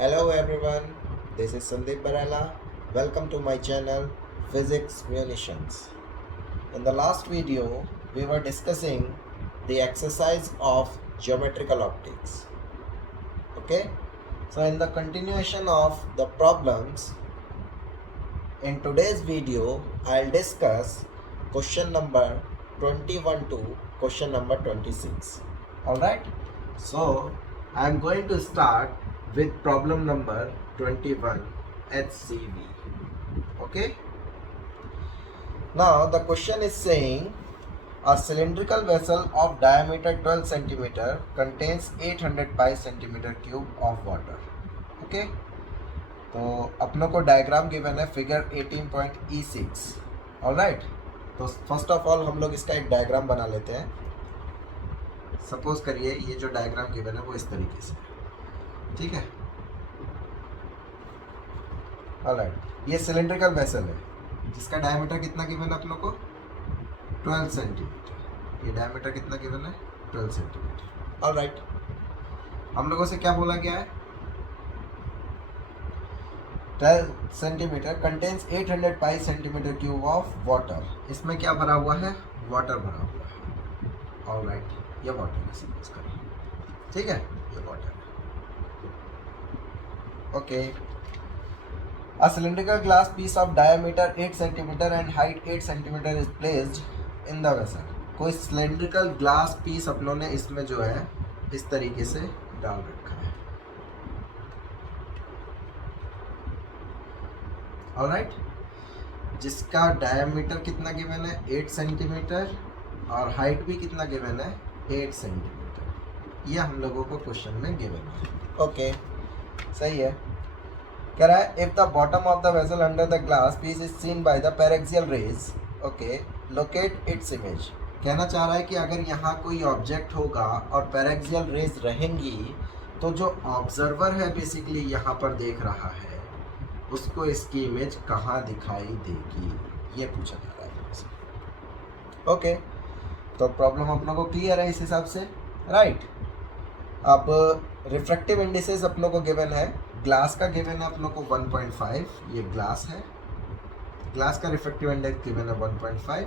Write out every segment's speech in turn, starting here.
Hello everyone, this is Sandeep Barala. Welcome to my channel Physics Munitions. In the last video, we were discussing the exercise of geometrical optics. Okay, so in the continuation of the problems, in today's video, I'll discuss question number 21 to question number 26. Alright, so I'm going to start with problem number 21 HCV. Okay, now the question is saying a cylindrical vessel of diameter 12 centimeter contains 800 pi centimeter cube of water. Okay, तो अपनों को diagram given है figure 18.E6. Alright, तो first of all हम लोग इसका एक diagram बना लेते हैं. सपोज करिए ये जो डायग्राम गिवन है वो इस तरीके से, ठीक है. ऑलराइट, ये सिलेंड्रिकल वेसल है जिसका डायमीटर कितना गिवन है अपनों को 12 सेंटीमीटर. ये डायमीटर कितना गिवन है 12 सेंटीमीटर. ऑलराइट, हम लोगों से क्या बोला गया है 12 centimetre contains 800 pi centimetre cube of water. इसमें क्या भरा हुआ है, वाटर भरा हुआ है. ऑलराइट, ये वाटर है सपोज करें, ठीक है, ये वाटर है. Okay, a cylindrical glass piece of diameter 8 centimeter and height 8 centimeter is placed in the vessel. कोई cylindrical glass piece अपनों ने इसमें जो है इस तरीके से डाल रखा है. ऑलराइट, जिसका डायमीटर कितना गिवन है 8 सेंटीमीटर और हाइट भी कितना गिवन है 8 सेंटीमीटर. ये हम लोगों को क्वेश्चन में गिवन है. ओके, सही है. कह रहा है if the bottom of the vessel under the glass piece is seen by the paraxial rays, okay, locate its image. कहना चाह रहा है कि अगर यहाँ कोई ऑब्जेक्ट होगा और पैरेक्सियल रेज रहेंगी तो जो ऑब्जर्वर है बेसिकली यहाँ पर देख रहा है उसको इसकी इमेज कहाँ दिखाई देगी, ये पूछा जा रहा है. ओके, तो प्रॉब्लम अपनों को क्लियर है इस हिसाब से. राइट, अब रिफ्रैक्टिव इंडिसेस अपनों को गिवन है. ग्लास का गिवन है अपनों को 1.5, ये ग्लास है. ग्लास का रिफ्रैक्टिव इंडेक्स गिवन है 1.5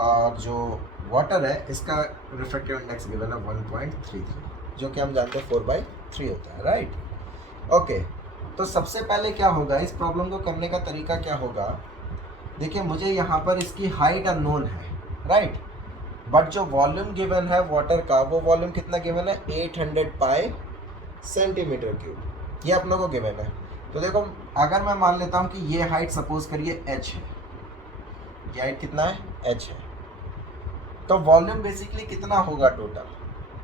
और जो वाटर है इसका रिफ्रैक्टिव इंडेक्स गिवन है 1.33, जो कि हम जानते हैं 4/3 होता है. राइट, ओके, तो सबसे पहले क्या होगा, इस प्रॉब्लम को करने का तरीका क्या होगा. देखिए, मुझे यहाँ पर इसकी हाइट अननोन है. राइट, बट जो वॉल्यूम गिवन है वाटर का, वो वॉल्यूम कितना गिवन है 800 पाई सेंटीमीटर क्यूब. ये आप लोगों को गिवन है. तो देखो, अगर मैं मान लेता हूँ कि ये हाइट सपोज करिए h है, ये हाइट कितना है h है, तो वॉल्यूम बेसिकली कितना होगा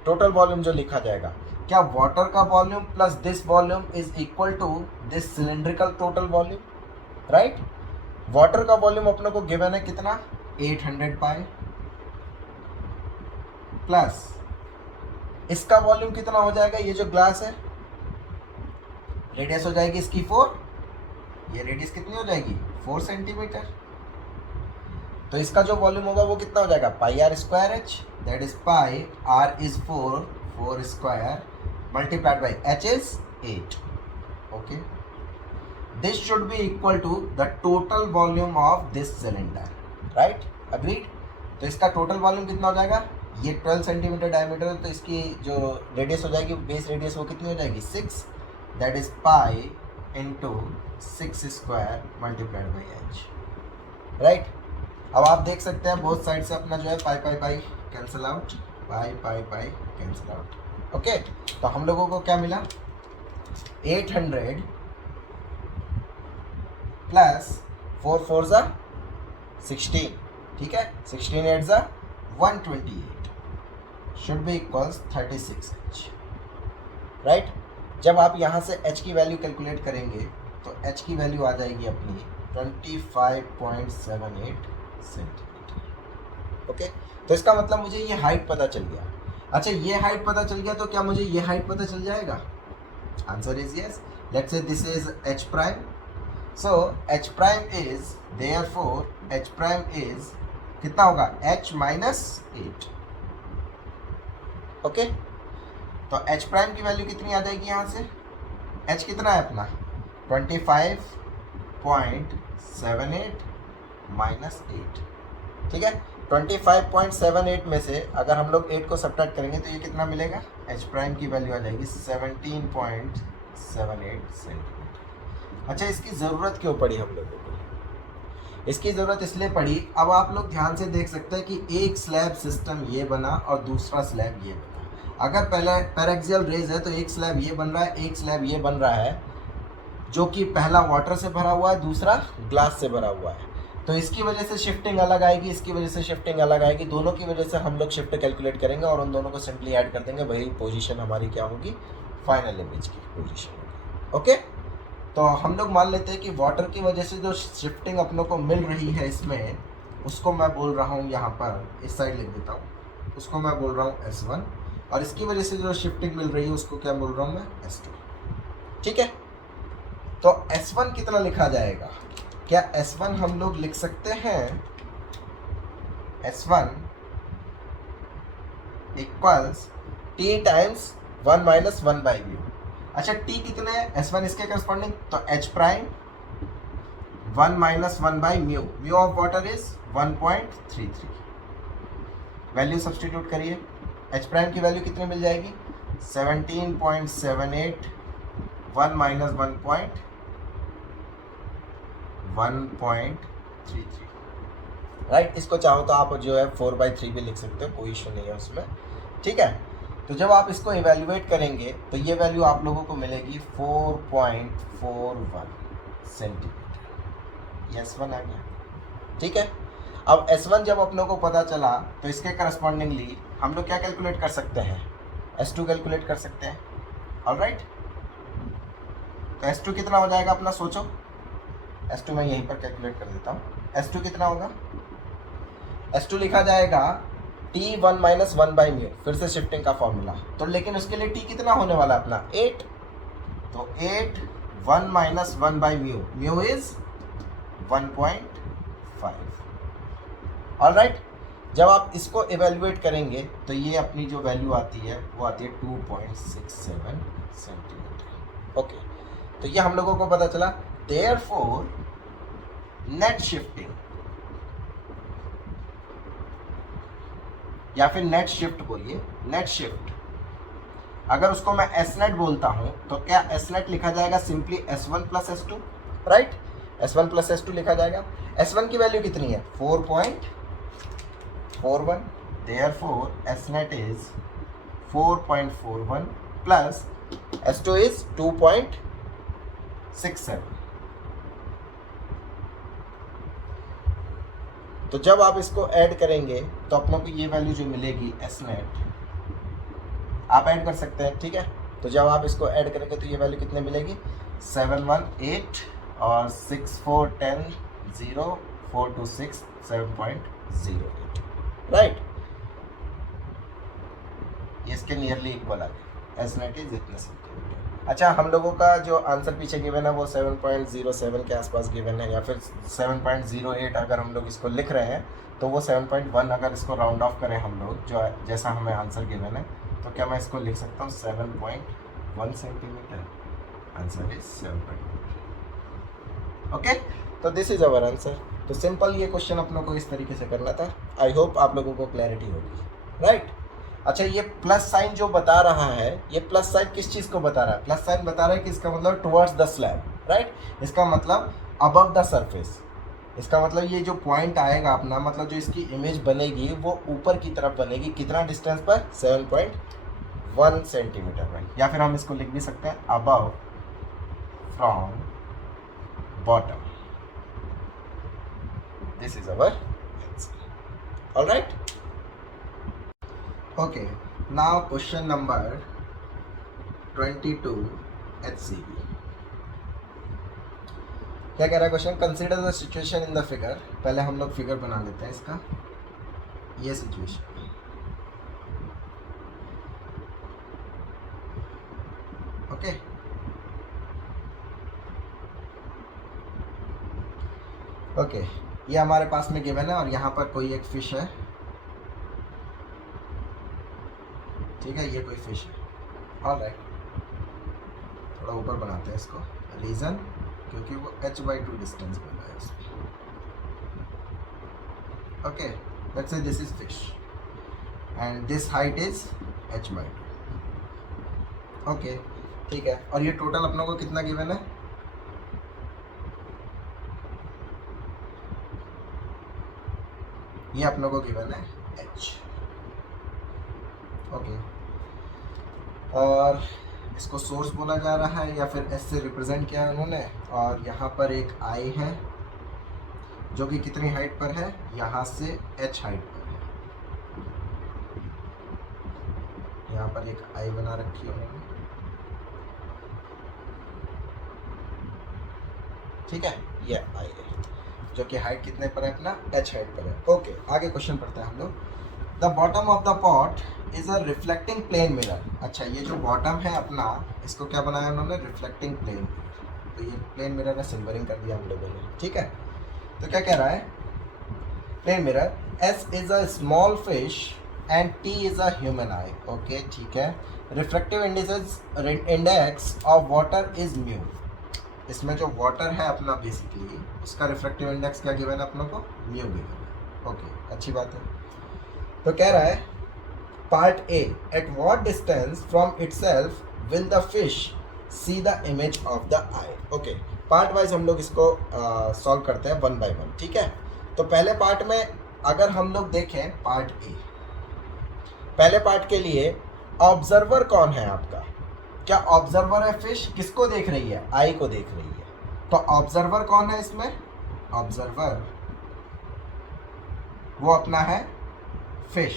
टोटल वॉल्यूम जो लिखा जाएगा, क्या वाटर का volume plus this volume is equal to this cylindrical total volume. Right, water का वॉल्यूम अपने को गिवन है कितना 800 पाई प्लस इसका वॉल्यूम कितना हो जाएगा, ये जो ग्लास है रेडियस हो जाएगी इसकी 4, ये रेडियस कितनी हो जाएगी 4 सेंटीमीटर. तो इसका जो वॉल्यूम होगा वो कितना हो जाएगा pi r square h, that is pi r is 4 square multiplied by h is 8. Okay, this should be equal to the total volume of this cylinder. Right, agreed. तो इसका टोटल वॉल्यूम कितना हो जाएगा, ये 12 सेंटीमीटर डायमीटर है, तो इसकी जो रेडियस हो जाएगी बेस रेडियस वो कितनी हो जाएगी 6, that is pi into 6 square multiplied by H. Right, अब आप देख सकते हैं बोथ साइड से अपना जो है पाई पाई पाई कैंसिल आउट, पाई पाई पाई कैंसिल आउट. ओके, तो हम लोगों को क्या मिला 800 प्लस 4 4 ज़ा 16, ठीक है, 16 8 ज़ा 128 should be equals 36 H. Right, जब आप यहाँ से h की वैल्यू कैलकुलेट करेंगे तो h की वैल्यू आ जाएगी अपनी 25.78 सेंटीमीटर. ओके, तो इसका मतलब मुझे ये हाइट पता चल गया. अच्छा, ये हाइट पता चल गया तो क्या मुझे ये हाइट पता चल जाएगा, answer is yes. Let's say this is h prime, so h prime is therefore h prime is कितना होगा h माइनस 8. ओके, तो h प्राइम की वैल्यू कितनी आ जाएगी यहाँ से एच कितना है अपना 25.78 माइनस 8, ठीक है। 25.78 में से अगर हम लोग 8 को सब्ट्रैक्ट करेंगे तो ये कितना मिलेगा, एच प्राइम की वैल्यू आ जाएगी 17.78 सेंटीमीटर। अच्छा, इसकी ज़रूरत क्यों पड़ी हम लोगों को? इसकी ज़रूरत इसलिए पड़ी, अब आप लोग ध्यान से देख सकते हैं कि एक स्लैब सिस्टम ये बना और दूसरा स्लैब ये बना। अगर पहला पैराक्सियल रेज है तो एक स्लैब ये बन रहा है, एक स्लैब ये बन रहा है, जो कि पहला वाटर से भरा हुआ है, दूसरा ग्लास से भरा हुआ है। तो इसकी वजह से शिफ्टिंग अलग आएगी, इसकी वजह से शिफ्टिंग अलग आएगी, दोनों की वजह से हम लोग शिफ्ट कैलकुलेट करेंगे और उन दोनों को सिंपली ऐड कर देंगे, वही पोजीशन हमारी क्या होगी, फाइनल इमेज की पोजीशन होगी। ओके, तो हम लोग मान लेते हैं कि वाटर की वजह से जो शिफ्टिंग अपनों को मिल रही है इसमें, उसको मैं बोल रहा हूँ यहाँ पर, इस साइड लिख देता हूँ, उसको मैं बोल रहा हूँ S1, और इसकी वजह से जो शिफ्टिंग मिल रही है उसको क्या बोल रहा हूँ मैं, S2, ठीक है। तो S1 कितना लिखा जाएगा, क्या S1 हम लोग लिख सकते हैं, S1 equals T times 1 minus 1 by mu. अच्छा, T कितने है S1 इसके करस्पॉन्डिंग, तो H prime 1 minus 1 by mu, mu of water is 1.33, value substitute करिए, H प्राइम की वैल्यू कितनी मिल जाएगी 17.78, 1 माइनस 1.33, राइट। इसको चाहो तो आप जो है 4/3 भी लिख सकते हो, कोई इशू नहीं है उसमें, ठीक है। तो जब आप इसको इवेल्युएट करेंगे तो ये वैल्यू आप लोगों को मिलेगी 4.41 सेंटीमीटर, ये S1 आ गया, ठीक है। अब S1 जब अपनों को पता चला तो इसके करस्पॉन्डिंगली हम लोग क्या कैलकुलेट कर सकते हैं, S2 कैलकुलेट कर सकते हैं, ऑलराइट। तो S2 कितना हो जाएगा अपना, सोचो, S2 मैं यहीं पर कैलकुलेट कर देता हूँ, S2 कितना होगा, S2 लिखा जाएगा T1 माइनस 1 बाई म्यू, फिर से शिफ्टिंग का फॉर्मूला, तो लेकिन उसके लिए T कितना होने वाला अपना 8, तो 8 1 minus 1 by mu, mu is 1.5, alright. जब आप इसको इवेल्युएट करेंगे तो ये अपनी जो वैल्यू आती है वो आती है 2.67 सेंटीमीटर, ओके। तो ये हम लोगों को पता चला, देयरफॉर नेट शिफ्टिंग या फिर नेट शिफ्ट बोलिए, नेट शिफ्ट, अगर उसको मैं एस नेट बोलता हूं तो क्या एस नेट लिखा जाएगा simply S1 plus S2, right, S1 plus S2 लिखा जाएगा। S1 की वैल्यू कितनी है 4.41, therefore S net is 4.41 plus S2 is 2.67। तो जब आप इसको ऐड करेंगे तो अपनों को ये वैल्यू जो मिलेगी एस नेट, आप ऐड कर सकते हैं, ठीक है। तो जब आप इसको ऐड करेंगे तो ये वैल्यू कितने मिलेगी 718 और 6410 0 426 7.08, राइट। ये इसके नियरली इक्वल आ गया, एस नेट इज इतने सेंटीमीटर। अच्छा, हम लोगों का जो आंसर पीछे गिवन है वो 7.07 के आसपास गिवन है, या फिर 7.08 अगर हम लोग इसको लिख रहे हैं तो वो 7.1 अगर इसको राउंड ऑफ करें हम लोग, जो जैसा हमें आंसर गिवन है, तो क्या मैं इसको लिख सकता हूँ 7.1 सेंटीमीटर, आंसर इज 7.1, ओके। तो दिस इज अवर आंसर। तो सिंपल ये क्वेश्चन अपनों को इस तरीके से करना था, आई होप आप लोगों को क्लैरिटी होगी, राइट। अच्छा, ये प्लस साइन जो बता रहा है, ये प्लस साइन किस चीज़ को बता रहा है, प्लस साइन बता रहा है कि इसका मतलब टुवर्ड्स द स्लैब, राइट, इसका मतलब अबव द सरफेस, इसका मतलब ये जो पॉइंट आएगा अपना, मतलब जो इसकी इमेज बनेगी वो ऊपर की तरफ बनेगी, कितना डिस्टेंस पर 7.1 सेंटीमीटर पर, या फिर हम इसको लिख भी सकते हैं above from bottom, this is our answer, alright. Okay, now question number 22 HCB. क्या कह रहा है question, consider the situation in the figure. पहले हम लोग फिगर बना लेते हैं इसका, ये सिचुएशन, ओके। ओके, ये हमारे पास में गिवन है और यहाँ पर कोई एक फिश है, ठीक है, ये कोई फिश है, ऑलराइट। थोड़ा ऊपर बनाते हैं इसको, रीज़न क्योंकि वो h/2 डिस्टेंस बना है उसमें। Okay, let's say this is fish and this height is h/2। Okay ठीक है, और ये टोटल अपनों को कितना गिवन है? ये अपनों को गिवन है h। ओके, और इसको सोर्स बोला जा रहा है या फिर s से रिप्रेजेंट किया है उन्होंने, और यहाँ पर एक i है जो कि कितनी हाइट पर है, यहाँ से h हाइट पर है। यहाँ पर एक i बना रखी है उन्होंने, ठीक है, ये i है जो कि हाइट कितने पर है अपना, h हाइट पर है। ओके, आगे क्वेश्चन पढ़ते हैं हम लोग। The bottom of the pot is a reflecting plane mirror. अच्छा, ये जो बॉटम है अपना, इसको क्या बनाया उन्होंने, रिफ्लेक्टिंग प्लेन मिरर। तो ये प्लेन मिरर में सिल्वरिंग कर दिया हम लोगों ने, ठीक है। तो क्या कह रहा है, plane mirror, S is a small fish and T is a human eye. Okay ठीक है, refractive index of water is mu. इसमें जो वाटर है अपना बेसिकली, उसका रिफ्रैक्टिव इंडेक्स क्या गिवन है अपनों को, म्यू गिवन है। ओके, अच्छी बात है। तो कह रहा है part A, eight what distance from itself will the fish C the image of the I. Okay, part wise हम लोग इसको सॉल्व करते हैं वन बाय वन, ठीक है। तो पहले पार्ट में अगर हम लोग देखें पार्ट ए, पहले पार्ट के लिए ऑब्जर्वर कौन है आपका, क्या ऑब्जर्वर है फिश, किसको देख रही है, आई को देख रही है। तो ऑब्जर्वर कौन है इसमें, ऑब्जर्वर वो अपना है फिश,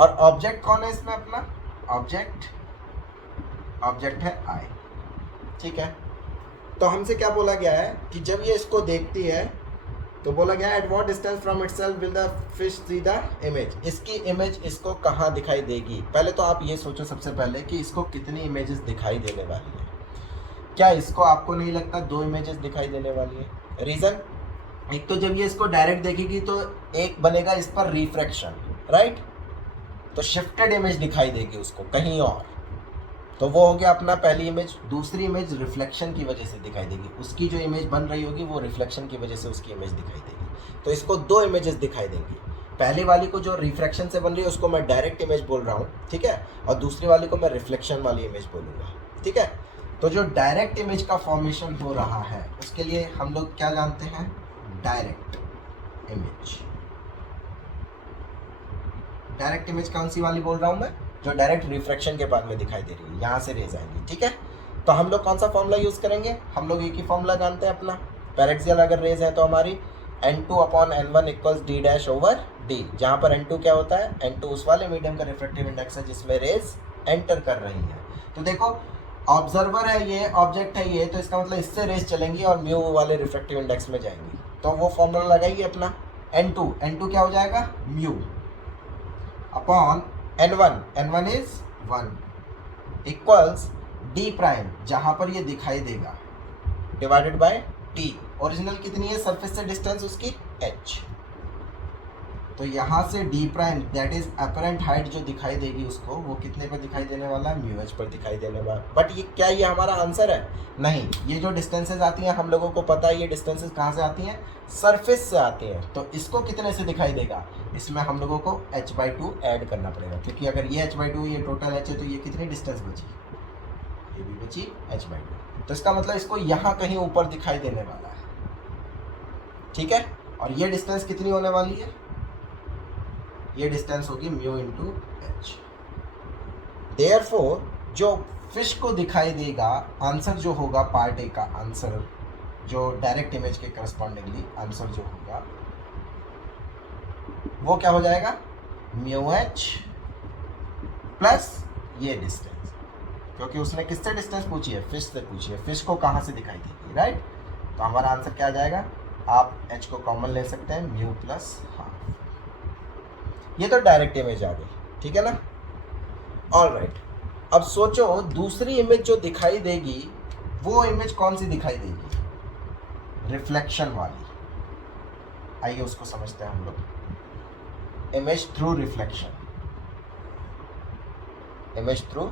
और ऑब्जेक्ट कौन है इसमें अपना, ऑब्जेक्ट है आई, ठीक है। तो हमसे क्या बोला गया है कि जब ये इसको देखती है तो बोला गया eight what distance from itself will the fish C the image. इसकी इमेज इसको कहाँ दिखाई देगी। पहले तो आप ये सोचो सबसे पहले कि इसको कितनी इमेजेस दिखाई देने वाली है। क्या इसको आपको नहीं लगता 2 इमेजेस दिखाई देने वाली है? रीज़न, एक तो जब ये इसको डायरेक्ट देखेगी तो एक बनेगा इस पर रिफ्रैक्शन, राइट, तो शिफ्टेड इमेज दिखाई देगी उसको कहीं और, तो वो हो गया अपना पहली इमेज। दूसरी इमेज रिफ्लेक्शन की वजह से दिखाई देगी, उसकी जो इमेज बन रही होगी वो रिफ्लेक्शन की वजह से उसकी इमेज दिखाई देगी। तो इसको 2 इमेजेस दिखाई देंगी। पहली वाली को जो रिफ्रैक्शन से बन रही है उसको मैं डायरेक्ट इमेज बोल रहा हूँ, ठीक है, और दूसरी वाली को मैं रिफ्लेक्शन वाली इमेज बोलूँगा, ठीक है। तो जो डायरेक्ट इमेज का फॉर्मेशन हो रहा है उसके लिए हम लोग क्या जानते हैं, डायरेक्ट इमेज। डायरेक्ट इमेज कौन सी वाली बोल रहा हूँ मैं, जो डायरेक्ट रिफ्रैक्शन के बाद में दिखाई दे रही है, यहाँ से रेज आएंगी, ठीक है। तो हम लोग कौन सा फॉर्मूला यूज़ करेंगे, हम लोग एक ही फॉर्मूला जानते हैं अपना, पैरेक्सियल अगर रेज है तो हमारी n2/n1 इक्वल्स d'/d, जहाँ पर n2 क्या होता है, n2 उस वाले मीडियम का रिफ्रैक्टिव इंडेक्स है जिसमें रेज एंटर कर रही है। तो देखो ऑब्जर्वर है ये, ऑब्जेक्ट है ये, तो इसका मतलब इससे रेज चलेंगी और म्यू वाले रिफ्रैक्टिव इंडेक्स में जाएंगी। तो वो फॉर्मूला लगाइए अपना, n2 क्या हो जाएगा, mu upon n1 is 1 equals d prime, जहां पर ये दिखाई देगा, डिवाइडेड बाय t। ओरिजिनल कितनी है सरफेस से डिस्टेंस उसकी, h। तो यहाँ से d prime that is apparent height जो दिखाई देगी उसको, वो कितने पर दिखाई देने वाला है, म्यू h पर दिखाई देने वाला। बट ये क्या ये हमारा आंसर है, नहीं। ये जो डिस्टेंसेज आती हैं हम लोगों को पता है, ये डिस्टेंसेज कहाँ से आती हैं, सरफेस से आती हैं। तो इसको कितने से दिखाई देगा, इसमें हम लोगों को h/2 ऐड करना पड़ेगा, क्योंकि अगर ये h/2 ये टोटल h है तो ये कितनी डिस्टेंस बची, ये भी बची h/2। तो इसका मतलब इसको यहाँ कहीं ऊपर दिखाई देने वाला है, ठीक है। और ये डिस्टेंस कितनी होने वाली है, ये डिस्टेंस होगी म्यू इंटू एच। देयरफॉर जो फिश को दिखाई देगा, आंसर जो होगा पार्ट ए का आंसर, जो डायरेक्ट इमेज के करस्पॉन्डिंगली आंसर जो होगा वो क्या हो जाएगा, म्यू एच प्लस ये डिस्टेंस, क्योंकि उसने किससे डिस्टेंस पूछी है, फिश से पूछी है, फिश को कहाँ से दिखाई देगी, राइट। तो हमारा आंसर क्या आ जाएगा, आप एच को कॉमन ले सकते हैं, म्यू प्लस हाफ। ये तो डायरेक्ट इमेज आ गई, ठीक है ना। ऑल राइट, अब सोचो दूसरी इमेज जो दिखाई देगी वो इमेज कौन सी दिखाई देगी, रिफ्लेक्शन वाली। आइए उसको समझते हैं हम लोग। Image through reflection, image through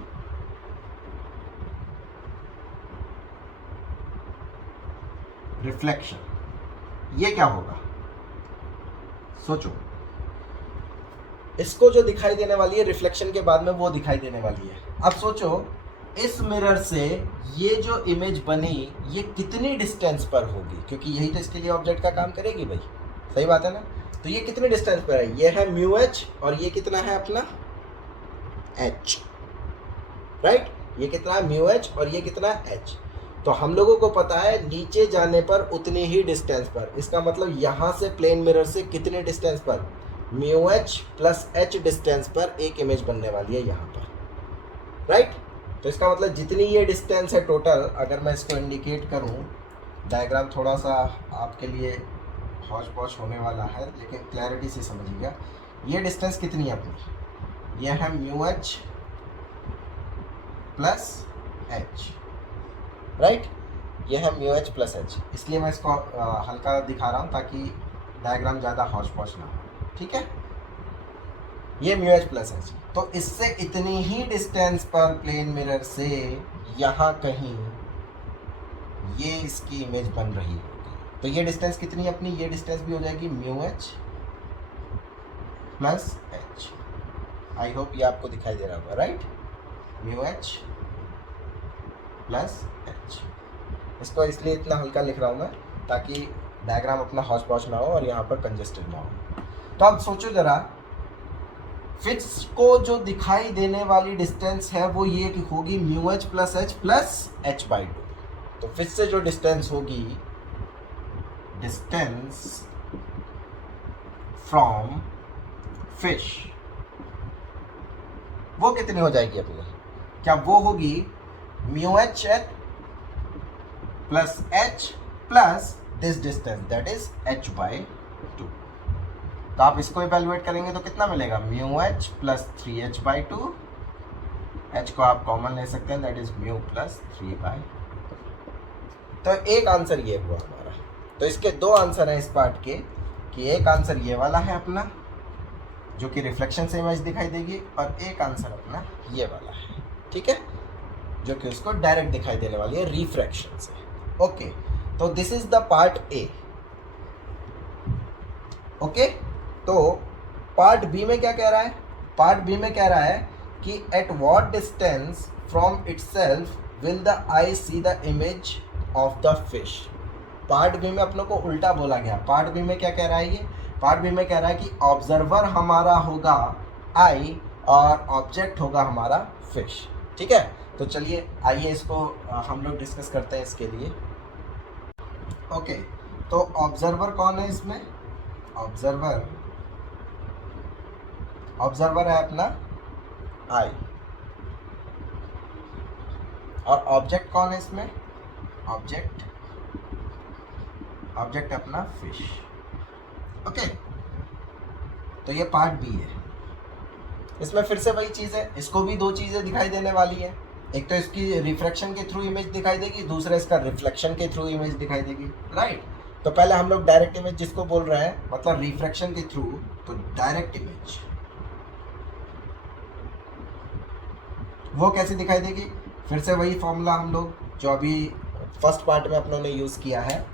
reflection, ये क्या होगा सोचो। इसको जो दिखाई देने वाली है रिफ्लेक्शन के बाद में वो दिखाई देने वाली है। अब सोचो इस मिरर से ये जो इमेज बनी ये कितनी डिस्टेंस पर होगी, क्योंकि यही तो इसके लिए ऑब्जेक्ट का काम करेगी भाई, सही बात है ना। तो ये कितनी डिस्टेंस पर है, ये है म्यू एच और ये कितना है अपना एच, राइट। ये कितना है म्यू एच और ये कितना है एच। तो हम लोगों को पता है नीचे जाने पर उतनी ही डिस्टेंस पर, इसका मतलब यहाँ से प्लेन मिरर से कितने डिस्टेंस पर, mu H plus H distance पर एक इमेज बनने वाली है यहाँ पर, राइट। तो इसका मतलब जितनी ये डिस्टेंस है टोटल, अगर मैं इसको इंडिकेट करूँ, डायग्राम थोड़ा सा आपके लिए हौच पौच होने वाला है लेकिन क्लैरिटी से समझिएगा। ये डिस्टेंस कितनी है अपनी, ये है mu H plus H, right. ये है म्यू एच प्लस एच, इसलिए मैं इसको हल्का दिखा रहा हूँ ताकि डायग्राम ज़्यादा हौच पौच ना हो, ठीक है। ये म्यू एच प्लस एच, तो इससे इतनी ही डिस्टेंस पर प्लेन मिरर से यहाँ कहीं ये इसकी इमेज बन रही होगी। तो ये डिस्टेंस कितनी है अपनी, ये डिस्टेंस भी हो जाएगी mu H plus H. I hope ये आपको दिखाई दे रहा होगा, right. Mu H plus H, इसको इसलिए इतना हल्का लिख रहा हूँ मैं ताकि डायग्राम अपना हौच पौच ना हो और यहाँ पर कंजेस्टेड ना हो। तो अब सोचो जरा, फिक्स को जो दिखाई देने वाली डिस्टेंस है वो ये कि होगी mu H plus H by two. तो फिक्स से जो डिस्टेंस होगी, डिस्टेंस फ्रॉम फिश, वो कितनी हो जाएगी अपनी, क्या वो होगी mu H plus H plus this distance that is H by two. तो आप इसको इवेल्युएट करेंगे तो कितना मिलेगा, mu H plus 3h by two, H को आप कॉमन ले सकते हैं that is mu plus 3 by. तो एक आंसर ये हुआ हमारा। तो इसके दो आंसर हैं इस पार्ट के, कि एक आंसर ये वाला है अपना जो कि रिफ्लेक्शन से इमेज दिखाई देगी, और एक आंसर अपना ये वाला है, ठीक है, जो कि उसको डायरेक्ट दिखाई देने वाली है रिफ्रैक्शन से। ओके, तो this is the part A. Okay, तो पार्ट बी में क्या कह रहा है, पार्ट बी में कह रहा है कि at what distance from itself will the eye see the image of the fish. Part B में अपनों को उल्टा बोला गया। पार्ट बी में क्या कह रहा है ये, पार्ट बी में कह रहा है कि ऑब्जर्वर हमारा होगा आई और ऑब्जेक्ट होगा हमारा फिश, ठीक है। तो चलिए आइए इसको हम लोग डिस्कस करते हैं इसके लिए। ओके, तो ऑब्जर्वर कौन है इसमें, ऑब्जर्वर है अपना आई, और ऑब्जेक्ट कौन है इसमें, ऑब्जेक्ट अपना फिश। ओके, तो ये पार्ट बी है। इसमें फिर से वही चीज़ है, इसको भी दो चीज़ें दिखाई देने वाली है। एक तो इसकी रिफ्रैक्शन के थ्रू इमेज दिखाई देगी, दूसरा इसका रिफ्लेक्शन के थ्रू इमेज दिखाई देगी, राइट। तो पहले हम लोग डायरेक्ट इमेज जिसको बोल रहे हैं, मतलब रिफ्रैक्शन के थ्रू, तो डायरेक्ट इमेज वो कैसे दिखाई देगी, फिर से वही फॉर्मूला हम लोग जो अभी फर्स्ट पार्ट में अपनों ने यूज़ किया है,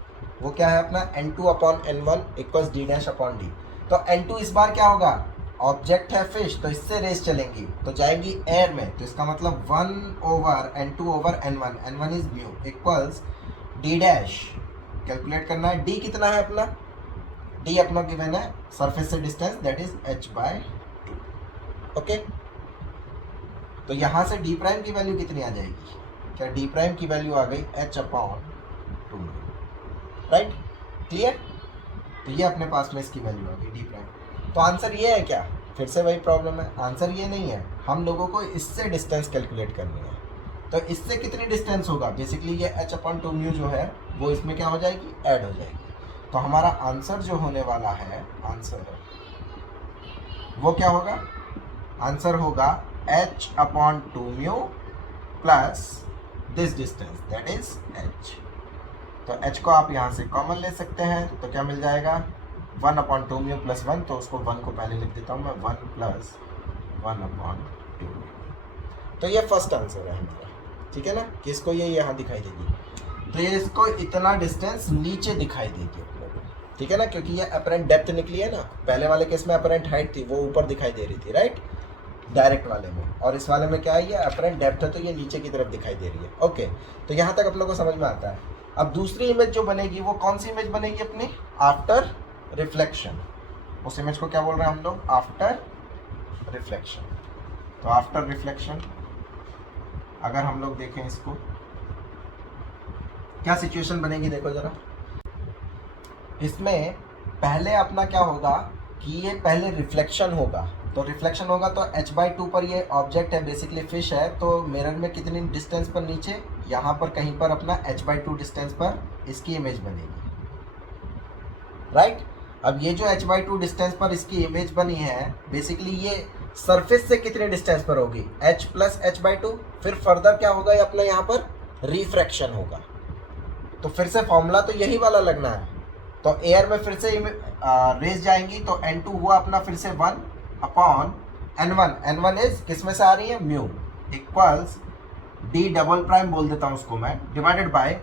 वो क्या है अपना n2/n1 equals d dash upon d। तो n2 इस बार क्या होगा, ऑब्जेक्ट है फिश, तो इससे रेस चलेंगी तो जाएंगी एयर में, तो इसका मतलब 1/n2/n1, n1 is mu equals d dash, calculate करना है d कितना है अपना, d अपना गिवन है सरफेस से distance that is h by 2। Okay, तो यहाँ से d प्राइम की वैल्यू कितनी आ जाएगी, क्या d प्राइम की वैल्यू आ गई h/2, राइट, क्लियर। तो ये अपने पास में इसकी वैल्यू आ गई d प्राइम। तो आंसर ये है क्या, फिर से वही प्रॉब्लम है, आंसर ये नहीं है, हम लोगों को इससे डिस्टेंस कैलकुलेट करनी है। तो इससे कितनी डिस्टेंस होगा, बेसिकली ये h/2 म्यू जो है वो इसमें क्या हो जाएगी, ऐड हो जाएगी। तो हमारा आंसर जो होने वाला है, आंसर वो क्या होगा, आंसर होगा h/2 mu plus this distance that is h। तो h को आप यहाँ से कॉमन ले सकते हैं, तो क्या मिल जाएगा 1/2 म्यू प्लस 1, तो उसको 1 को पहले लिख देता हूँ मैं, 1 प्लस 1/2। तो ये फर्स्ट आंसर है हमारा, ठीक है ना, कि इसको ये यहाँ दिखाई देगी। तो ये इसको इतना डिस्टेंस नीचे दिखाई देगी अपने को, ठीक है ना, क्योंकि ये अपरेंट डेप्थ निकली है ना। पहले वाले केस में अपरेंट हाइट थी, वो ऊपर दिखाई दे रही थी, राइट, डायरेक्ट वाले में, और इस वाले में क्या है, ये अपरेंट डेप्थ है तो ये नीचे की तरफ दिखाई दे रही है। ओके, तो यहाँ तक आप लोगों को समझ में आता है। अब दूसरी इमेज जो बनेगी वो कौन सी इमेज बनेगी अपनी, आफ्टर रिफ्लेक्शन। उस इमेज को क्या बोल रहे हैं हम लोग, आफ्टर रिफ्लेक्शन। तो आफ्टर रिफ्लेक्शन अगर हम लोग देखें इसको, क्या सिचुएशन बनेगी देखो जरा। इसमें पहले अपना क्या होगा कि ये पहले रिफ्लेक्शन होगा, तो रिफ्लेक्शन होगा तो h/2 पर ये ऑब्जेक्ट है, बेसिकली फिश है, तो मिरर में कितनी डिस्टेंस पर नीचे, यहाँ पर कहीं पर अपना h/2 डिस्टेंस पर इसकी इमेज बनेगी, राइट। अब ये जो h/2 डिस्टेंस पर इसकी इमेज बनी है, बेसिकली ये सरफेस से कितने डिस्टेंस पर होगी, h प्लस h/2। फिर फर्दर क्या होगा, ये अपना यहाँ पर रिफ्रैक्शन होगा। तो फिर से फॉर्मूला तो यही वाला लगना है। तो एयर में फिर से रेज जाएंगी, तो n2 हुआ अपना फिर से 1 अपॉन n1। n1 इज किस में से आ रही है, mu, equals d double prime बोल देता हूँ उसको मैं, डिवाइडेड बाय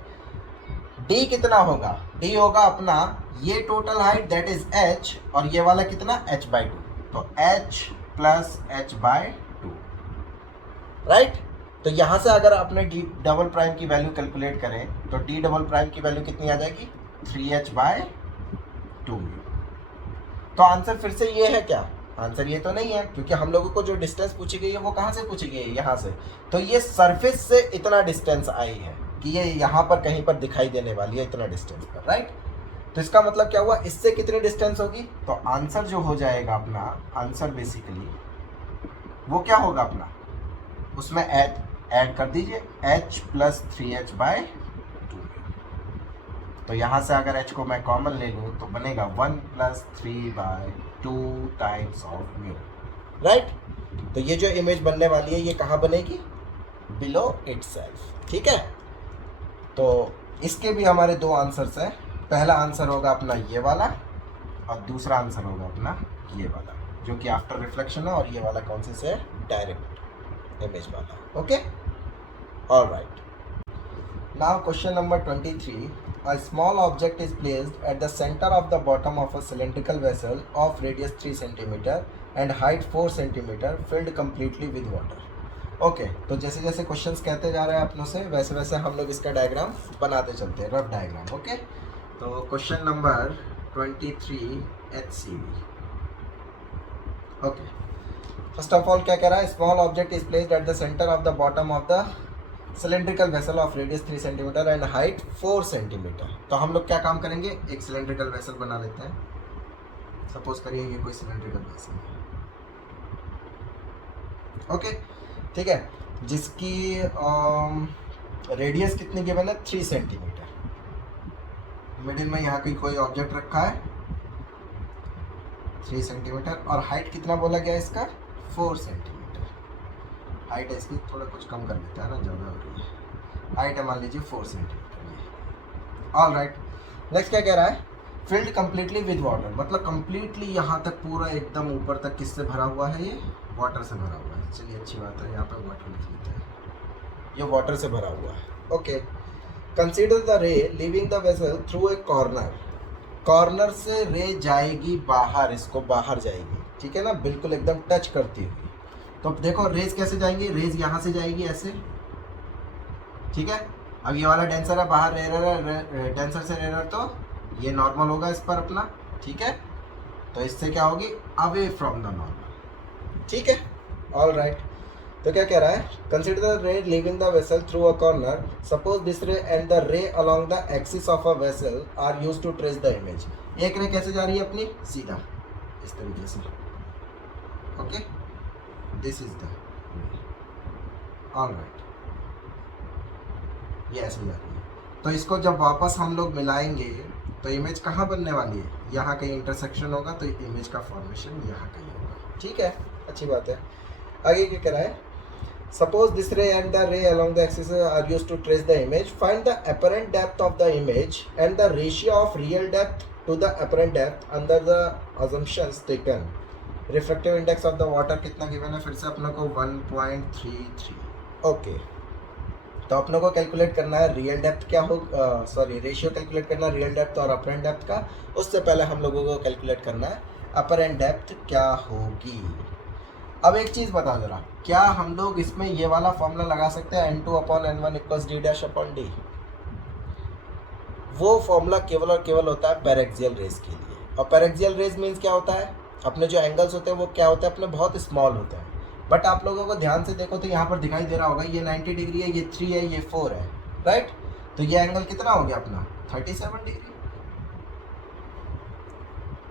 d कितना होगा, d होगा अपना ये total height that is h, और ये वाला कितना h/2, तो h प्लस h/2, राइट। तो यहाँ से अगर आपने d डबल प्राइम की वैल्यू कैलकुलेट करें तो d डबल प्राइम की वैल्यू कितनी आ जाएगी, 3h/2। तो आंसर फिर से ये है क्या, आंसर ये तो नहीं है, क्योंकि हम लोगों को जो डिस्टेंस पूछी गई है वो कहाँ से पूछी गई है, यहाँ से। तो ये सरफेस से इतना डिस्टेंस आई है कि ये यहाँ पर कहीं पर दिखाई देने वाली है इतना डिस्टेंस पर, राइट। तो इसका मतलब क्या हुआ, इससे कितनी डिस्टेंस होगी, तो आंसर जो हो जाएगा अपना, आंसर बेसिकली वो क्या होगा अपना, उसमें ऐड कर दीजिए h प्लस 3h/2। तो यहाँ से अगर h को मैं कॉमन ले लूँ तो बनेगा 1 plus 3/2 times of mu, right. तो ये जो इमेज बनने वाली है ये कहाँ बनेगी, बिलो इटसेल्फ, ठीक है। तो इसके भी हमारे दो आंसर्स हैं। पहला आंसर होगा अपना ये वाला, और दूसरा आंसर होगा अपना ये वाला, जो कि आफ्टर रिफ्लेक्शन है, और ये वाला कौन से है, डायरेक्ट इमेज वाला, okay, alright. Now question number 23. A small object is placed at the center of the bottom of a cylindrical vessel of radius 3 cm and height 4 cm filled completely with water. Okay, तो जैसे जैसे questions कहते जा रहे हैं अपनों से, वैसे वैसे हम लोग इसका डायग्राम बनाते चलते हैं, रफ डायग्राम, ओके। तो question number 23 HCV, okay. First of all क्या कह रहा है, small object is placed at the centre of the bottom of the cylindrical vessel of radius 3 cm and height 4 cm। तो हम लोग क्या काम करेंगे, एक सिलेंड्रिकल वेसल बना लेते हैं। सपोज करिए ये कोई सिलेंड्रिकल वेसल है, ओके, ठीक है, जिसकी रेडियस कितनी गिवन है, 3 cm। मिडिल में यहाँ कोई ऑब्जेक्ट रखा है 3 cm, और हाइट कितना बोला गया इसका, 4 cm। हाइट है इसकी, थोड़ा कुछ कम कर लेते हैं ना, ज़्यादा हो रही है। हाइट है मान लीजिए 4 cm। ऑल राइट, नेक्स्ट क्या कह रहा है, फिल्ड कम्प्लीटली विद वाटर, मतलब कम्प्लीटली यहाँ तक पूरा एकदम ऊपर तक किससे भरा हुआ है, ये वाटर से भरा हुआ है। चलिए अच्छी बात है, यहाँ पर वाटर लिख लेते हैं, ये वाटर से भरा हुआ है, okay. Consider the ray leaving the vessel through a corner, corner से रे जाएगी बाहर, इसको बाहर जाएगी, ठीक है ना, बिल्कुल एकदम टच करती हुई। तो देखो रेज कैसे जाएंगी, रेज यहाँ से जाएगी ऐसे, ठीक है। अब ये वाला डेंसर है बाहर, रेयर डेंसर से रेयर, तो ये नॉर्मल होगा इस पर अपना, ठीक है। तो इससे क्या होगी, अवे फ्रॉम द नॉर्मल, ठीक है, ऑल राइट। तो क्या कह रहा है, consider the ray leaving the vessel through a corner, suppose this ray and the ray along the axis of a vessel are used to trace the image. एक ray कैसे जा रही है अपनी, सीधा इस तरीके से, okay, this is the, all right, ये ऐसे जा रही है। तो इसको जब वापस हम लोग मिलाएंगे तो इमेज कहाँ बनने वाली है, यहाँ कहीं इंटरसेक्शन होगा, तो इमेज का फॉर्मेशन यहाँ कहीं होगा, ठीक है, अच्छी बात है। आगे क्या कह रहा है, suppose this ray and the ray along the axis are used to trace the image, find the apparent depth of the image and the ratio of real depth to the apparent depth under the assumptions taken. Refractive index of the water कितना given है, फिर से अपना को 1.33, okay, तो अपनों को calculate करना है रियल डेप्थ क्या हो, सॉरी रेशियो कैलकुलेट करना है रियल डेप्थ और अपर एंड डेप्थ का। उससे पहले हम लोगों को कैलकुलेट करना है अपर एंड डेप्थ क्या होगी। अब एक चीज़ बता जरा, क्या हम लोग इसमें ये वाला फॉर्मूला लगा सकते हैं N2/N1 = D'/D? वो फॉर्मूला केवल और केवल होता है पैरेक्सियल रेज के लिए। और पैरेक्सियल रेज मीन्स क्या होता है, अपने जो एंगल्स होते हैं वो क्या होते हैं, अपने बहुत स्मॉल होते हैं। बट आप लोगों को ध्यान से देखो तो यहाँ पर दिखाई दे रहा होगा ये 90 डिग्री है, ये 3 है, ये 4 है, राइट। तो ये एंगल कितना हो गया अपना 37 डिग्री,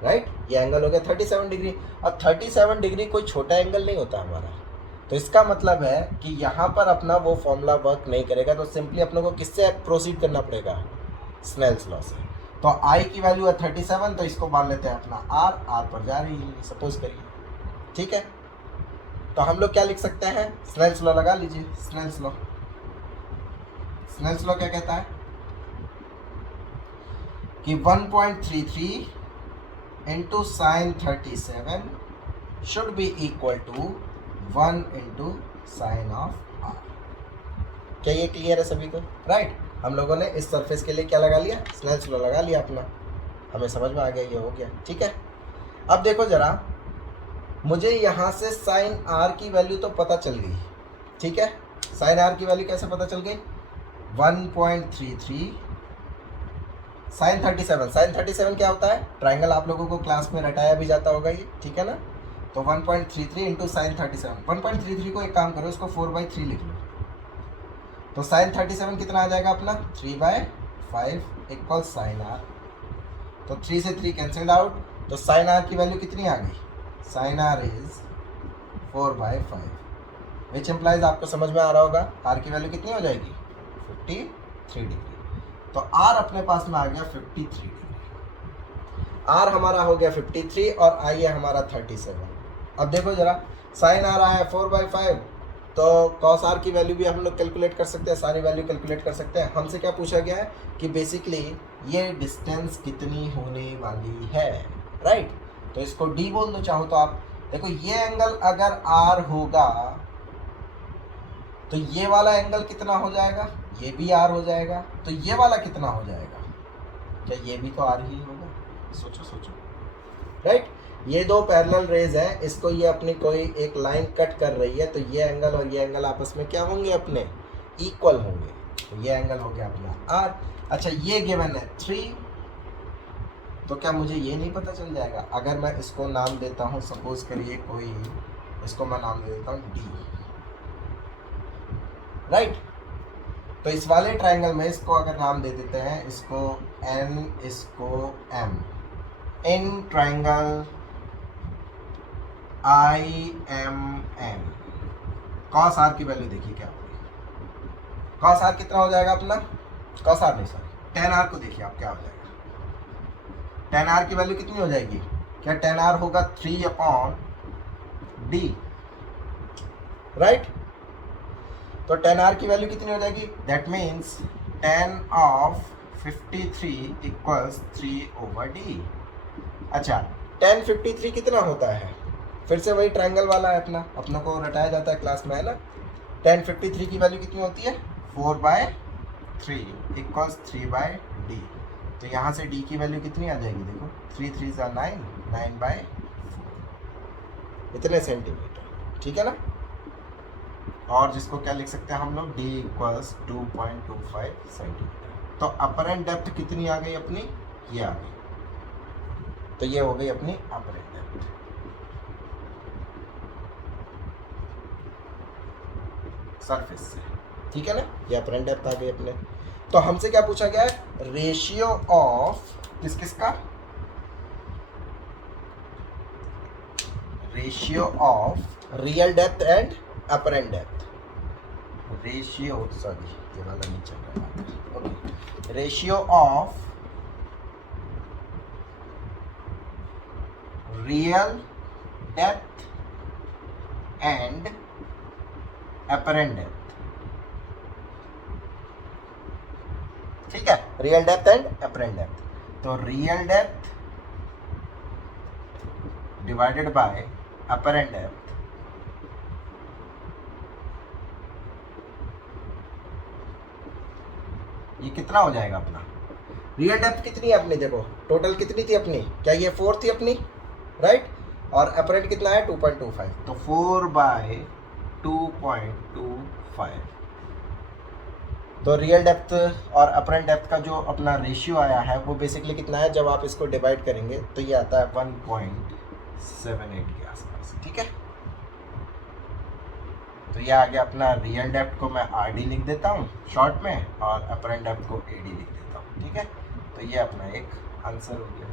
राइट। ये एंगल हो गया 37 डिग्री। अब 37 डिग्री कोई छोटा एंगल नहीं होता हमारा। तो इसका मतलब है कि यहाँ पर अपना वो फॉर्मूला वर्क नहीं करेगा। तो सिंपली अपने को किससे प्रोसीड करना पड़ेगा, स्नेल्स लॉ से। तो आई की वैल्यू है 37, तो इसको मान लेते हैं अपना आर पर जा रही है सपोज करिए, ठीक है। तो हम लोग क्या लिख सकते हैं, स्नेल्स लॉ लगा लीजिए। स्नेल्स लॉ क्या कहता है कि 1.33 into sin 37 should be equal to 1 into sin of r। क्या ये क्लियर है सभी को, राइट। हम लोगों ने इस सरफेस के लिए क्या लगा लिया, स्नेल्स लॉ लगा लिया अपना, हमें समझ में आ गया, ये हो गया, ठीक है। अब देखो जरा, मुझे यहाँ से साइन आर की वैल्यू तो पता चल गई, ठीक है। साइन आर की वैल्यू कैसे पता चल गई, 1.33 साइन 37। साइन 37 क्या होता है, ट्राइंगल आप लोगों को क्लास में रटाया भी जाता होगा ये, ठीक है ना। तो 1.33 इंटू साइन 37, 1.33 को एक काम करो, इसको 4/3 लिख लो। तो साइन 37 कितना आ जाएगा अपना 3/5 इक्वल साइन आर। तो 3 से 3 कैंसिल्ड आउट, तो साइन आर की वैल्यू कितनी आ गई, sine R is 4/5, which implies आपको समझ में आ रहा होगा आर की वैल्यू कितनी हो जाएगी 53 डिग्री। तो आर अपने पास में आ गया 53 डिग्री। आर हमारा हो गया 53 और आई है हमारा 37। अब देखो जरा, साइन आर आया 4/5, तो कॉस आर की वैल्यू भी हम लोग कैलकुलेट कर सकते हैं, सारी वैल्यू कैलकुलेट कर सकते हैं। हमसे क्या पूछा गया है कि बेसिकली ये डिस्टेंस कितनी होने वाली है, राइट। तो इसको डी बोल दो चाहो तो आप। देखो ये एंगल अगर आर होगा तो ये वाला एंगल कितना हो जाएगा, ये भी आर हो जाएगा। तो ये वाला कितना हो जाएगा, क्या ये भी तो आर ही होगा, सोचो सोचो, राइट। ये दो पैरेलल रेज है, इसको ये अपनी कोई एक लाइन कट कर रही है, तो ये एंगल और ये एंगल आपस में क्या होंगे, अपने इक्वल होंगे। तो ये एंगल हो गया अपना आर। अच्छा ये गिवन है 3, तो क्या मुझे ये नहीं पता चल जाएगा, अगर मैं इसको नाम देता हूँ, सपोज करिए कोई, इसको मैं नाम दे देता हूँ डी, राइट। तो इस वाले ट्रायंगल में इसको अगर नाम दे देते हैं, इसको एन, इसको M, in triangle IMN, cos R की वैल्यू देखिए क्या होगी, कॉस आर कितना हो जाएगा अपना, कॉस आर नहीं सॉरी टेन आर को देखिए आप क्या हो जाएगा, टेन आर की वैल्यू कितनी हो जाएगी, क्या टेन आर होगा 3/D, राइट। तो टेन आर की वैल्यू कितनी हो जाएगी, that means ten of 53 equals 3/D। अच्छा टेन 53 कितना होता है, फिर से वही ट्रायंगल वाला है अपना, अपनों को रटाया जाता है क्लास में, है ना। टेन 53 की वैल्यू कितनी होती है 4/3 इक्वल्स 3/D। तो यहाँ से D की वैल्यू कितनी आ जाएगी, देखो 3 3 = 9, 9/4 इतने सेंटीमीटर, ठीक है ना। और जिसको क्या लिख सकते हैं हम लोग, D इक्वल्स 2.25 सेंटीमीटर। तो अपर एंड डेप्थ कितनी आ गई अपनी, ये आ गई। तो ये हो गई अपनी अपर एंड डेप्थ। सरफेस से, ठीक है ना, ये अपर एंड डेप्थ आ गई अपने। तो हमसे क्या पूछा गया है, रेशियो ऑफ किस किस का, ratio of real depth and apparent depth, ratio, sorry ये वाला नहीं चल रहा है, okay, ratio of real depth and apparent depth, ठीक है, real depth and apparent depth. तो real depth divided by apparent depth ये कितना हो जाएगा अपना, रियल डेप्थ कितनी है अपनी, देखो टोटल कितनी थी अपनी, क्या ये 4 थी अपनी, राइट, और अपरेंट कितना है 2.25, तो 4/2.25। तो रियल डेप्थ और अपरेंट डेप्थ का जो अपना रेशियो आया है वो बेसिकली कितना है, जब आप इसको डिवाइड करेंगे तो ये आता है 1.78 के आसपास, ठीक है। तो ये आ गया अपना रियल डेप्थ को मैं RD लिख देता हूँ शॉर्ट में, और अपरेंट डेप्थ को AD लिख देता हूँ, ठीक है। तो ये अपना एक आंसर हो गया,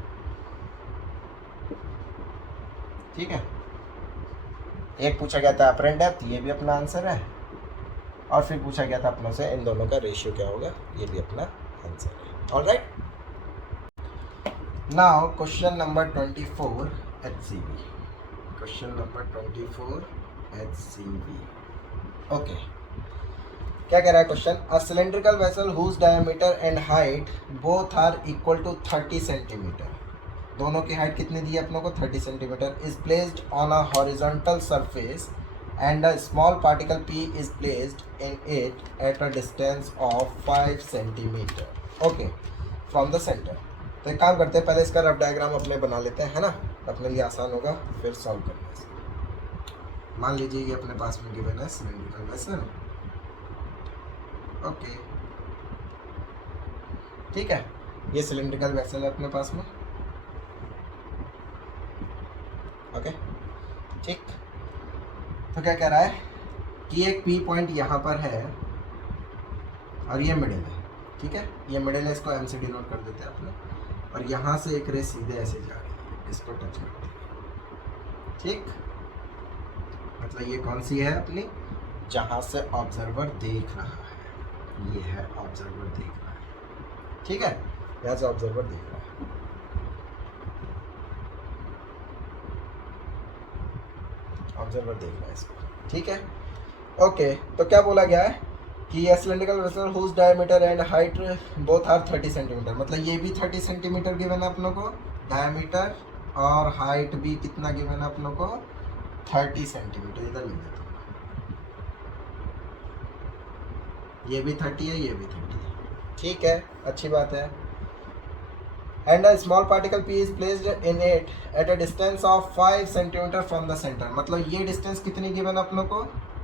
ठीक है। एक पूछा गया था अपरेंट डेप्थ, ये भी अपना आंसर है, और फिर पूछा गया था अपनों से इन दोनों का रेशियो क्या होगा, ये भी अपना आंसर है। Alright, now question number 24 HCV, question number 24 HCV। Okay, क्या कह रहा है question, a cylindrical vessel whose diameter and height both are equal to 30 centimetre, दोनों की हाइट कितनी दी है अपनों को 30 centimetre, is placed on a horizontal surface and a small particle P is placed in it at a distance of 5 centimeter, okay, from the center। तो एक काम करते हैं, पहले इसका रफ डायग्राम अपने बना लेते हैं, है ना, अपने लिए आसान होगा फिर सॉल्व करना है। मान लीजिए ये अपने पास में गिवन है सिलेंड्रिकल वेसल, ओके, ठीक है, ये सिलेंड्रिकल वेसल है अपने पास में, ओके, ठीक। तो क्या कह रहा है कि एक P पॉइंट यहाँ पर है और ये मिडिल है, ठीक है, ये मिडिल है, इसको M से डिनोट कर देते हैं अपने, और यहाँ से एक रे सीधे ऐसे जा रही है, इसको टच करते हैं, ठीक, मतलब ये कौन सी है अपनी, जहाँ से ऑब्जर्वर देख रहा है, ये है ऑब्जर्वर देख रहा है, ठीक है, यहाँ से ऑब्जर्वर देख रहा है, ऑब्जर्वर देख रहा है इसको, ठीक है। ओके, तो क्या बोला गया है कि ये cylindrical vessel whose diameter and height both are 30 centimetre, मतलब ये भी 30 सेंटीमीटर गिवन है अपनों को, डायमीटर और हाइट भी कितना गिवन है अपनों को 30 सेंटीमीटर, इधर लिख देता हूँ, ये भी 30 है, ये भी 30 है, ठीक है, अच्छी बात है। And a small particle P is placed in it at a distance of 5 centimeter from the center, मतलब ये डिस्टेंस कितनी गिवन अपनों को,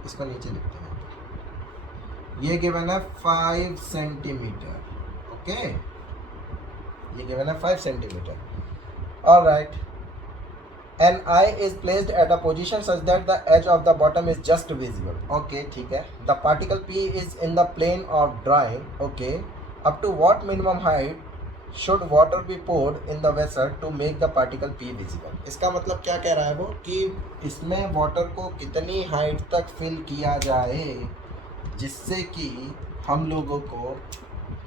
इसको नीचे लिखते हैं, ये गिवन है 5 सेंटीमीटर, ओके, ये गिवन है 5 centimetre, alright, an eye is placed at a position such that the edge of the bottom is just visible, okay, ठीक है, the particle P is in the plane of drawing, okay, up to what minimum height should water be poured in the vessel to make the particle P visible। इसका मतलब क्या कह रहा है वो, कि इसमें वाटर को कितनी हाइट तक फिल किया जाए जिससे कि हम लोगों को,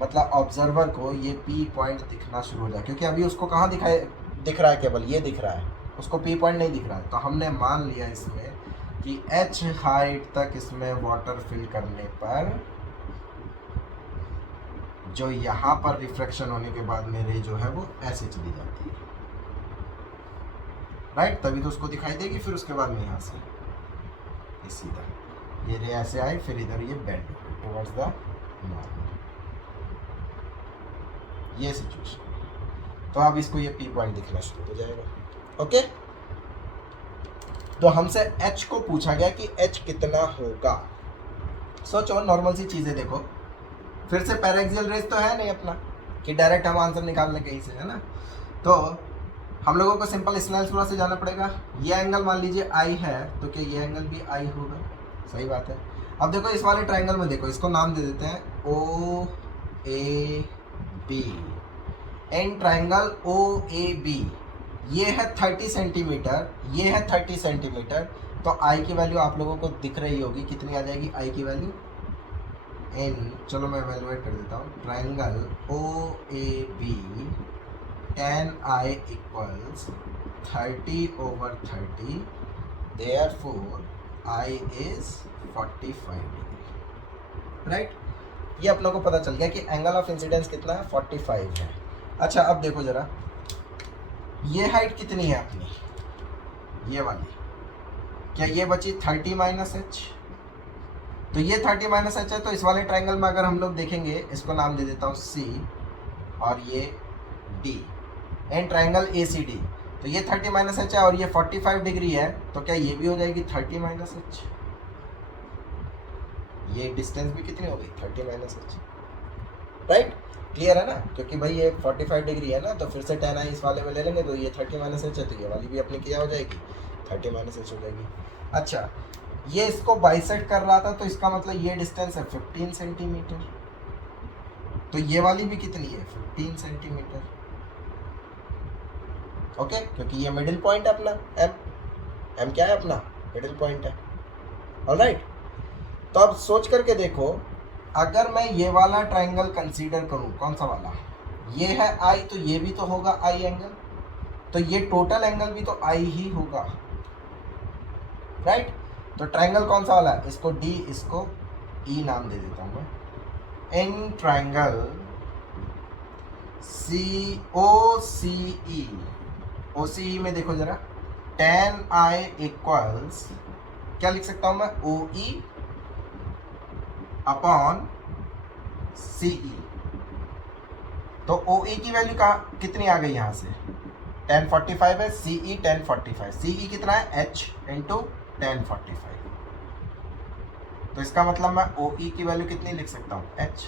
मतलब ऑब्जर्वर को ये P पॉइंट दिखना शुरू हो जाए, क्योंकि अभी उसको कहाँ दिख रहा है, केवल ये दिख रहा है, उसको P पॉइंट नहीं दिख रहा है। तो हमने मान लिया इसमें कि H हाइट तक इसमें वाटर फिल करने पर जो यहाँ पर रिफ्रैक्शन होने के बाद में रे जो है वो ऐसे चली जाती है, राइट, तभी तो उसको दिखाई देगी, फिर उसके बाद में यहाँ से ये सीधा ये रे ऐसे आई, फिर इधर ये बेंड टुवर्ड्स द नॉर्मल, ये सिचुएशन, तो अब इसको ये P पॉइंट दिखना शुरू हो जाएगा, ओके। तो हमसे H को पूछा गया कि H कितना होगा, सोचो नॉर्मल सी चीज़ें देखो, फिर से पैराक्सियल रेस तो है नहीं अपना कि डायरेक्ट हम आंसर निकाल लें कहीं से, है ना, तो हम लोगों को सिंपल स्नेल्स लॉ से जाना पड़ेगा। ये एंगल मान लीजिए I है, तो क्या ये एंगल भी I होगा, सही बात है। अब देखो इस वाले ट्राइंगल में देखो, इसको नाम दे देते हैं OAB, एंड ट्राइंगल OAB, ये है 30 सेंटीमीटर, ये है 30 सेंटीमीटर, तो I की वैल्यू आप लोगों को दिख रही होगी, कितनी आ जाएगी I की वैल्यू, एन, चलो मैं वैल्यूएट कर देता हूँ, triangle OAB tan I equals 30/30, therefore I is 45 degree, right. ये अपनों को पता चल गया कि एंगल ऑफ इंसिडेंस कितना है, 45 है। अच्छा अब देखो जरा, ये हाइट कितनी है अपनी, ये वाली, क्या ये बची 30 - H, तो ये 30 माइनस एच है। तो इस वाले ट्राइंगल में अगर हम लोग देखेंगे, इसको नाम दे देता हूँ सी और ये D, and triangle A C D. तो ये 30 माइनस एच है और ये 45 डिग्री है, तो क्या ये भी हो जाएगी 30 माइनस एच? ये डिस्टेंस भी कितनी हो गई? 30 माइनस एच, राइट? क्लियर है ना? क्योंकि भाई ये 45 डिग्री है ना, तो फिर से tan i इस वाले में ले लेंगे, तो ये 30 माइनस एच है, तो ये वाली भी अपनी क्या हो जाएगी? 30 माइनस एच हो जाएगी। अच्छा, ये इसको बाइसेक्ट कर रहा था, तो इसका मतलब ये डिस्टेंस है 15 सेंटीमीटर। तो ये वाली भी कितनी है? 15 सेंटीमीटर। ओके, क्योंकि ये मिडिल पॉइंट है अपना एम क्या है अपना? मिडिल पॉइंट है। ऑलराइट, तो अब सोच करके देखो, अगर मैं ये वाला ट्राइंगल कंसीडर करूं, कौन सा वाला? ये है आई, तो ये भी तो होगा आई एंगल, तो ये टोटल एंगल भी तो आई ही होगा, राइट? तो ट्राइंगल कौन सा वाला है? इसको डी, इसको ई नाम दे देता हूं मैं। इन ट्राइंगल सी ओ सी ई, ओ सी ई में देखो जरा, tan i इक्वल्स क्या लिख सकता हूं मैं? ओ ई अपॉन सी ई। तो ओ ई की वैल्यू कितनी आ गई यहाँ से? tan 45 है, सी ई tan 45, सी ई कितना है? h into tan 45। तो इसका मतलब मैं ओ ई की वैल्यू कितनी लिख सकता हूँ? h,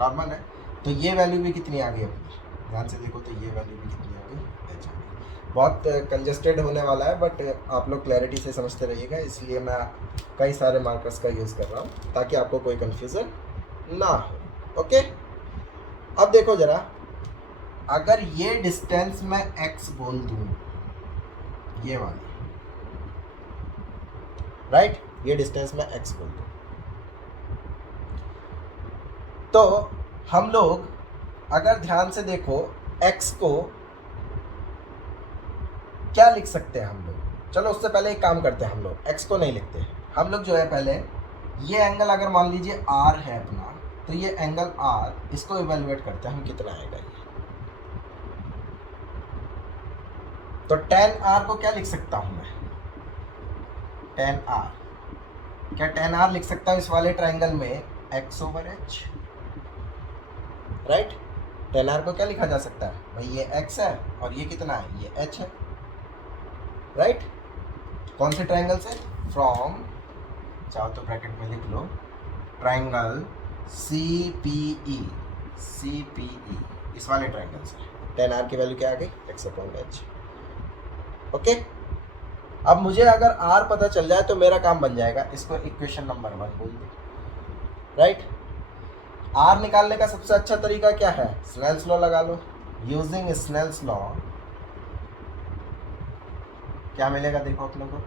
नॉर्मल है। तो ये वैल्यू भी कितनी आ गई अपनी? ध्यान से देखो, तो ये वैल्यू भी कितनी आ गई? h आ गई। बहुत कंजस्टेड होने वाला है, बट आप लोग क्लैरिटी से समझते रहिएगा, इसलिए मैं कई सारे मार्कर्स का यूज़ कर रहा हूँ ताकि आपको कोई कन्फ्यूज़न ना हो। ओके, अब देखो जरा, अगर ये डिस्टेंस मैं x बोल दूँ, ये वाली, राइट? ये डिस्टेंस मैं x बोल दूँ, तो हम लोग अगर ध्यान से देखो, x को क्या लिख सकते हैं हम लोग? चलो उससे पहले एक काम करते हैं, हम लोग x को नहीं लिखते, हम लोग जो है पहले ये एंगल अगर मान लीजिए r है अपना, तो ये एंगल r, इसको इवेलुएट करते हैं हम, कितना आएगा ये। तो tan r को क्या लिख सकता हूं मैं? tan r, क्या tan r लिख सकता हूं इस वाले ट्राइंगल में? x over h, right? tan r को क्या लिखा जा सकता है? भाई ये x है और ये कितना है? ये h है, राइट? कौन से ट्राइंगल से? फ्रॉम, चाहो तो ब्रैकेट में लिख लो, ट्राइंगल CPE, CPE, इस वाले ट्राइंगल से tan r की वैल्यू क्या आ गई? x upon h। ओके, अब मुझे अगर r पता चल जाए तो मेरा काम बन जाएगा, इसको इक्वेशन नंबर 1 बोल दो, राइट? r निकालने का सबसे अच्छा तरीका क्या है? स्नेल्स लॉ लगा लो। यूजिंग स्नेल्स लॉ क्या मिलेगा? देखो अपने को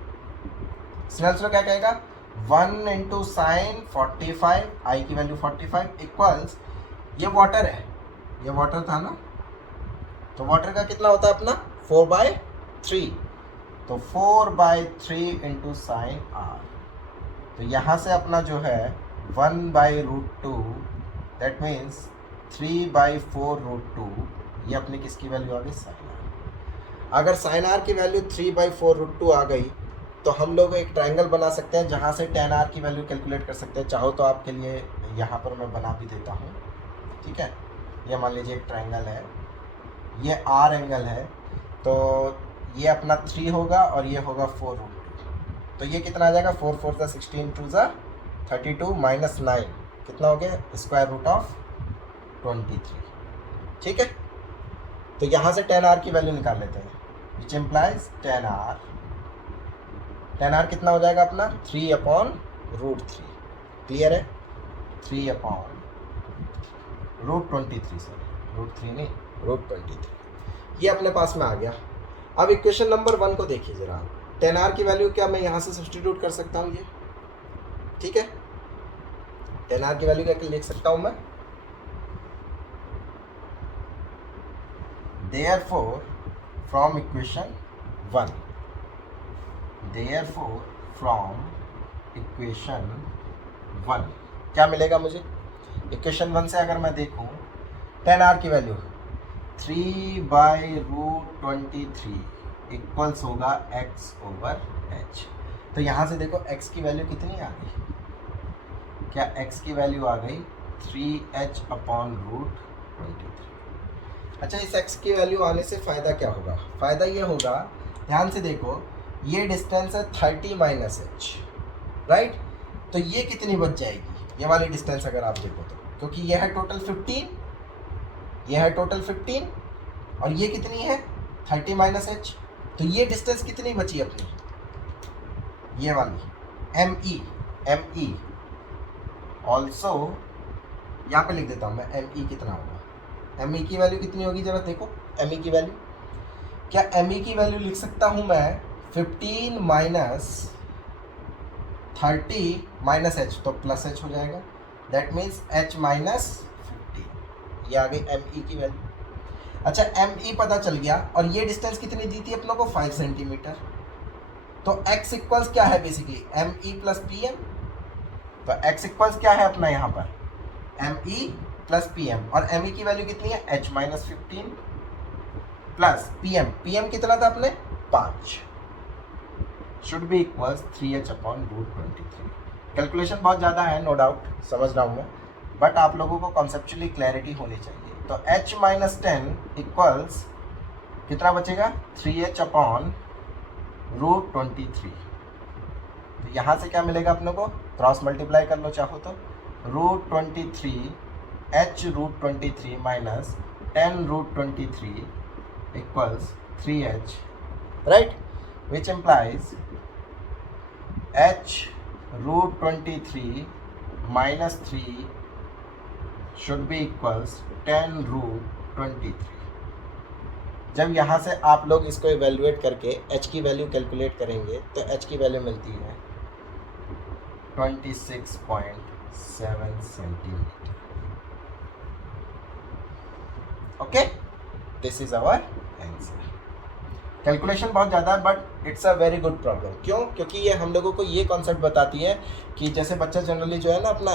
स्नेल्स लॉ क्या कहेगा? 1 इंटू साइन 45, आई की वैल्यू 45 इक्वल्स, ये वाटर है, ये वाटर था ना, तो वाटर का कितना होता है अपना? 4/3, तो 4/3 इंटू साइन आर। तो यहाँ से अपना जो है 1/√2, दैट मीन्स 3/4√2, ये अपनी किसकी वैल्यू आ गई? Sine R. अगर साइन आर की वैल्यू 3/4√2 आ गई, तो हम लोग एक ट्राइंगल बना सकते हैं जहाँ से tan r की वैल्यू कैलकुलेट कर सकते हैं। चाहो तो आपके लिए यहाँ पर मैं बना भी देता हूँ, ठीक है? ये मान लीजिए एक ट्राइंगल है, ये r एंगल है, तो ये अपना 3 होगा और ये होगा 4√2, तो ये कितना आ जाएगा? 4 4 सा 16, 2 सा 32 माइनस 9, कितना हो गया? स्क्वायर रूट ऑफ 23, ठीक है? तो यहाँ से tan r की वैल्यू निकाल लेते हैं, विच इम्प्लाइज tan r कितना हो जाएगा अपना? 3/√3। क्लियर है? 3/√23, सॉरी √3 नहीं, √23, ये अपने पास में आ गया। अब इक्वेशन नंबर 1 को देखिए जरा, tan r की वैल्यू क्या मैं यहाँ से सब्स्टिट्यूट कर सकता हूँ? ये ठीक है, tan r की वैल्यू क्या लिख सकता हूँ मैं? Therefore, from equation 1, therefore from equation 1 क्या मिलेगा मुझे? इक्वेशन 1 से अगर मैं देखूं, tan r की वैल्यू 3/√23 इक्वल्स होगा x ओवर h। तो यहाँ से देखो x की वैल्यू कितनी आ गई? क्या x की वैल्यू आ गई 3h/√23। अच्छा, इस x की वैल्यू आने से फ़ायदा क्या होगा? फ़ायदा ये होगा, ध्यान से देखो, ये डिस्टेंस है 30 माइनस h, राइट? तो ये कितनी बच जाएगी ये वाली डिस्टेंस अगर आप देखो तो, क्योंकि ये है टोटल 15, ये है टोटल 15 और ये कितनी है 30 माइनस h, तो ये डिस्टेंस कितनी बची अपनी, ये वाली ME ऑल्सो, यहाँ पे लिख देता हूँ मैं ME कितना होगा। ME की वैल्यू कितनी होगी जरा देखो, ME की वैल्यू, क्या ME की वैल्यू लिख सकता हूँ मैं 15 माइनस 30 माइनस h, तो प्लस h हो जाएगा, दैट मीन्स h माइनस 15, ये आ गई ME की वैल्यू। अच्छा, ME पता चल गया और ये डिस्टेंस कितनी दी थी अपनों को 5 सेंटीमीटर, तो x इक्वल्स क्या है बेसिकली ME प्लस PM, तो x इक्वल्स क्या है अपना यहाँ पर ME प्लस PM, और ME की वैल्यू कितनी है h माइनस 15 प्लस PM कितना था अपने 5, should be equals 3h/√23। Calculation बहुत ज़्यादा है, नो डाउट, समझ रहा हूँ मैं, बट आप लोगों को कॉन्सेप्चुअली क्लैरिटी होनी चाहिए। तो h माइनस 10 इक्वल्स कितना बचेगा 3h/√23। तो यहाँ से क्या मिलेगा अपने को, क्रॉस मल्टीप्लाई कर लो चाहो तो, √23 h√23 minus 10√23 equals 3h, right, which implies h√23 minus 3 should be equals 10√23। जब यहाँ से आप लोग इसको इवेल्युएट करके h की वैल्यू कैलकुलेट करेंगे तो h की वैल्यू मिलती है 26.7 centimetre. Okay, this is our answer. Calculation बहुत ज़्यादा है but it's a very good problem. क्यों? क्योंकि ये हम लोगों को ये कॉन्सेप्ट बताती है कि जैसे बच्चा जनरली जो है ना अपना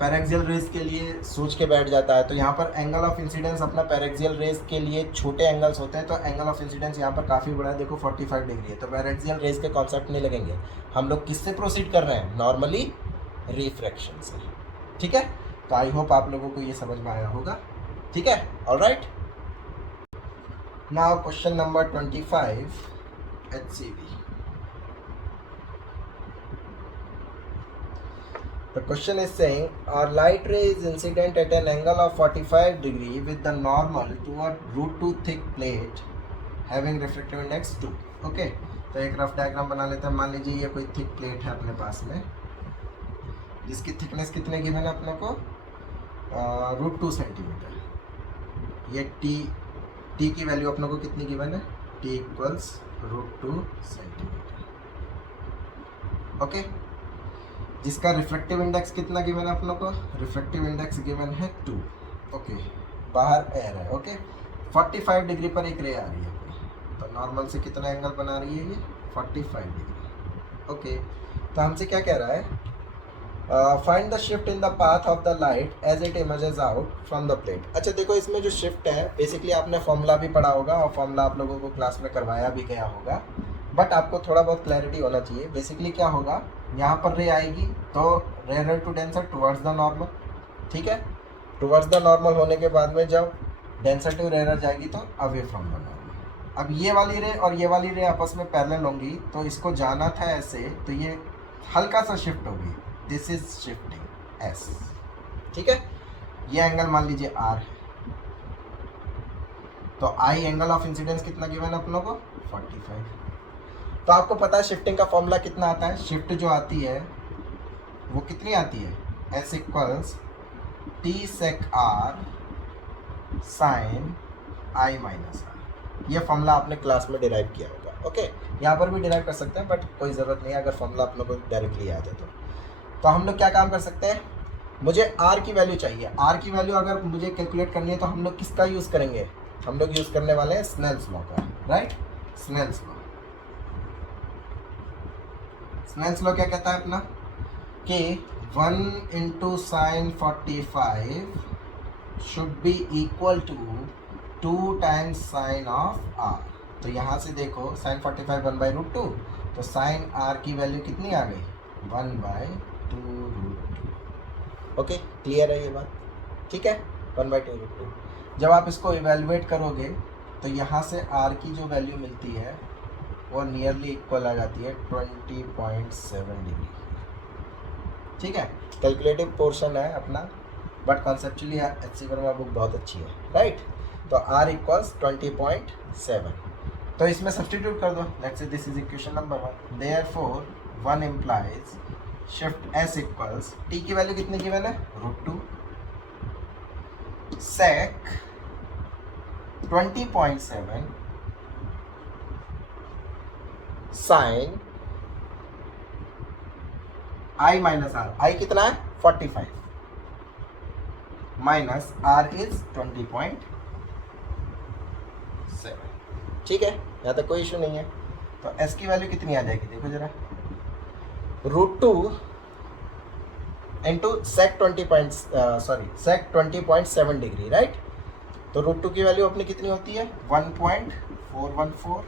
पैरेक्सियल रेस के लिए सोच के बैठ जाता है, तो यहाँ पर एंगल ऑफ इंसिडेंस अपना पैरेक्सियल रेस के लिए छोटे एंगल्स होते हैं, तो एंगल ऑफ इंसिडेंस यहाँ पर काफ़ी बड़ा है, देखो 45 डिग्री है, तो पैरेक्सियल रेस के कॉन्सेप्ट नहीं लगेंगे। हम लोग किससे प्रोसीड कर रहे हैं, नॉर्मली रिफ्रैक्शन से। ठीक है, तो आई होप आप लोगों को ये समझ में आया होगा। ठीक है, alright. Now question number 25 HCV. The question is saying our light ray is incident at an angle of 45 degree with the normal toward √2 thick plate having refractive index 2. Okay, तो एक रफ डायग्राम बना लेते हैं। मान लीजिए ये कोई thick plate है अपने पास में, जिसकी थिकनेस कितने गिवन है अपने को √2 सेंटीमीटर। ये टी की वैल्यू अपने को कितनी गिवन है, टी इक्वल्स √2 सेंटीमीटर। ओके, जिसका रिफ्लेक्टिव इंडेक्स कितना गिवन है अपने को, रिफ्लेक्टिव इंडेक्स गिवन है 2। ओके, बाहर एयर है। ओके, 45 डिग्री पर एक रे आ रही है अपनी, तो नॉर्मल से कितना एंगल बना रही है ये 45 डिग्री। ओके, तो हमसे क्या कह रहा है, find the shift in the path of the light as it emerges out from the plate. अच्छा देखो, इसमें जो शिफ्ट है बेसिकली आपने फॉर्मूला भी पढ़ा होगा और फॉर्मूला आप लोगों को क्लास में करवाया भी गया होगा, बट आपको थोड़ा बहुत क्लैरिटी होना चाहिए। बेसिकली क्या होगा, यहाँ पर रे आएगी तो rarer to denser towards the normal. ठीक है, टुवर्ड्स द नॉर्मल होने के बाद में जब डेंसर टू रेयर जाएगी तो अवे फ्रॉम द नॉर्मल। अब ये वाली रे और ये वाली रे आपस में पैरेलल होंगी, तो इसको जाना था ऐसे, तो ये हल्का सा शिफ्ट होगी, दिस इज शिफ्टिंग S। ठीक है, ये एंगल मान लीजिए R है, तो I एंगल ऑफ इंसिडेंस कितना गिवन है अपनों को 45। तो आपको पता है शिफ्टिंग का फॉर्मूला कितना आता है, शिफ्ट जो आती है वो कितनी आती है, S equals T sec R sine I minus R। ये फॉर्मूला आपने क्लास में डिराइव किया होगा। ओके, यहाँ पर भी डिराइव कर सकते हैं बट कोई ज़रूरत नहीं है अगर फॉर्मूला आप लोगों को डायरेक्टली याद है तो हम लोग क्या काम कर सकते हैं, मुझे R की वैल्यू चाहिए। R की वैल्यू अगर मुझे कैलकुलेट करनी है तो हम लोग किसका यूज़ करेंगे, हम लोग यूज़ करने वाले हैं स्नेल्स लॉ का, राइट। स्नेल्स लॉ क्या कहता है अपना कि 1 × sin 45 should be equal to 2 times sine of R। तो यहाँ से देखो sin 45 1/√2, तो sin R की वैल्यू कितनी आ गई 1/2√2। ओके, क्लियर है ये बात? ठीक है, 1/2√2। जब आप इसको इवेलुएट करोगे तो यहाँ से आर की जो वैल्यू मिलती है वो नियरली इक्वल आ जाती है 20.7 डिग्री। ठीक है, कैलकुलेटिव पोर्शन है अपना, but conceptually HC Verma book बहुत अच्छी है, राइट? तो R इक्वल्स 20.7, तो इसमें सब्सटीट्यूट कर दो। Let's say this is equation number 1। Therefore 1 implies shift S equals, T की वैल्यू कितनी गिवन है? √2 sec 20.7 sin I minus R, I कितना है? 45 माइनस R इज 20.7। ठीक है, यहाँ तक कोई इशू नहीं है। तो S की वैल्यू कितनी आ जाएगी देखो जरा, √2 इंटू sec 20.7 डिग्री, राइट? तो √2 की वैल्यू अपनी कितनी होती है? 1.414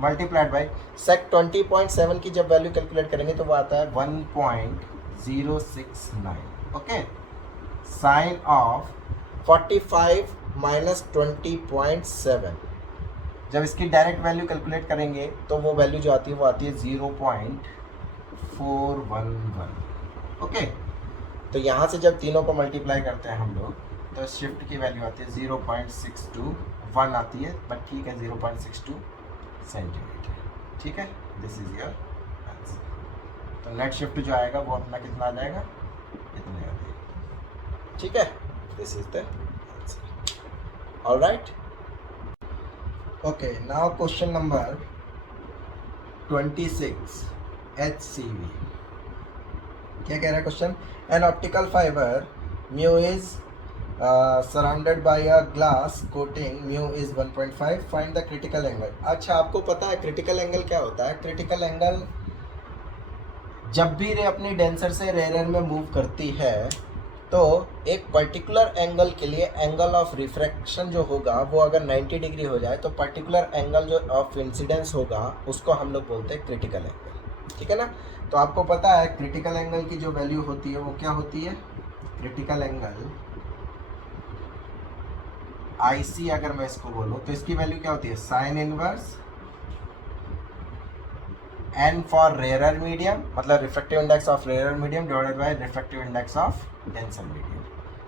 मल्टीप्लाइड बाई sec 20.7 की जब वैल्यू कैलकुलेट करेंगे तो वो आता है 1.069। ओके, साइन ऑफ 45 माइनस 20.7, जब इसकी डायरेक्ट वैल्यू कैलकुलेट करेंगे तो वो वैल्यू जो आती है वो आती है 0.411। ओके, तो यहाँ से जब तीनों को मल्टीप्लाई करते हैं हम लोग तो शिफ्ट की वैल्यू आती है 0.621 आती है, बट ठीक है 0.62 सेंटीमीटर। ठीक है, दिस इज योर आंसर। तो नेट शिफ्ट जो आएगा वो अपना कितना आ जाएगा? इतना आ जाएगा। ठीक है, this is the answer. Alright, okay, now question number 26 HCV। क्या कह रहा है question? An optical fibre mu is surrounded by a glass coating, mu is 1.5, find the critical angle. अच्छा, आपको पता है क्रिटिकल एंगल क्या होता है? क्रिटिकल एंगल जब भी रे अपनी डेंसर से रेयर में मूव करती है तो एक पर्टिकुलर एंगल के लिए एंगल ऑफ रिफ्रैक्शन जो होगा वो अगर 90 डिग्री हो जाए तो पर्टिकुलर एंगल जो ऑफ इंसिडेंस होगा उसको हम लोग बोलते हैं क्रिटिकल एंगल। ठीक है ना? तो आपको पता है क्रिटिकल एंगल की जो वैल्यू होती है वो क्या होती है? क्रिटिकल एंगल IC अगर मैं इसको बोलूँ तो इसकी वैल्यू क्या होती है? Sine inverse N for rare medium, मतलब refractive index of rare medium divided by refractive index of denser medium.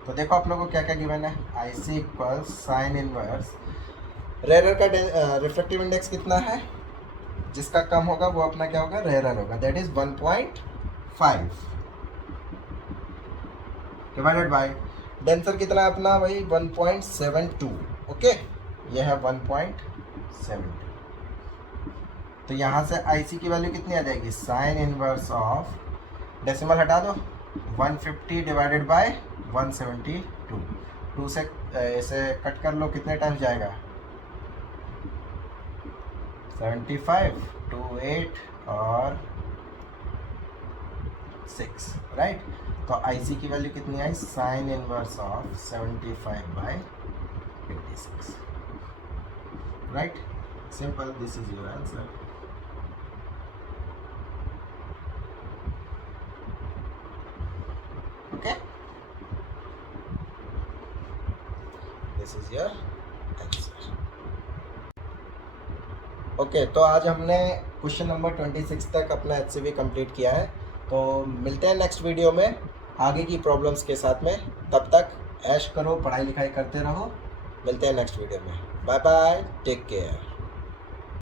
तो देखो आप लोगों को क्या क्या गिवन है? IC equals sine inverse, rarer का रिफ्रैक्टिव इंडेक्स कितना है? जिसका कम होगा वो अपना क्या होगा? रेयर होगा, that is 1.5 divided by denser कितना है अपना? वही 1.72। ओके, ये है 1.72। तो यहाँ से IC की वैल्यू कितनी आ जाएगी? साइन इनवर्स ऑफ, डेसिमल हटा दो, 150 डिवाइडेड बाय 172। 2 से ऐसे कट कर लो, कितने टाइम्स जाएगा? 75, 2 8 और 6, राइट? तो IC की वैल्यू कितनी आई? Sine inverse of 75/56, right? Simple, this is your answer. Okay, this is your answer. Okay, तो आज हमने क्वेश्चन नंबर 26 तक अपना HCV कंप्लीट किया है। तो मिलते हैं नेक्स्ट वीडियो में आगे की प्रॉब्लम्स के साथ में। तब तक ऐश करो, पढ़ाई लिखाई करते रहो। मिलते हैं नेक्स्ट वीडियो में। Bye bye, take care.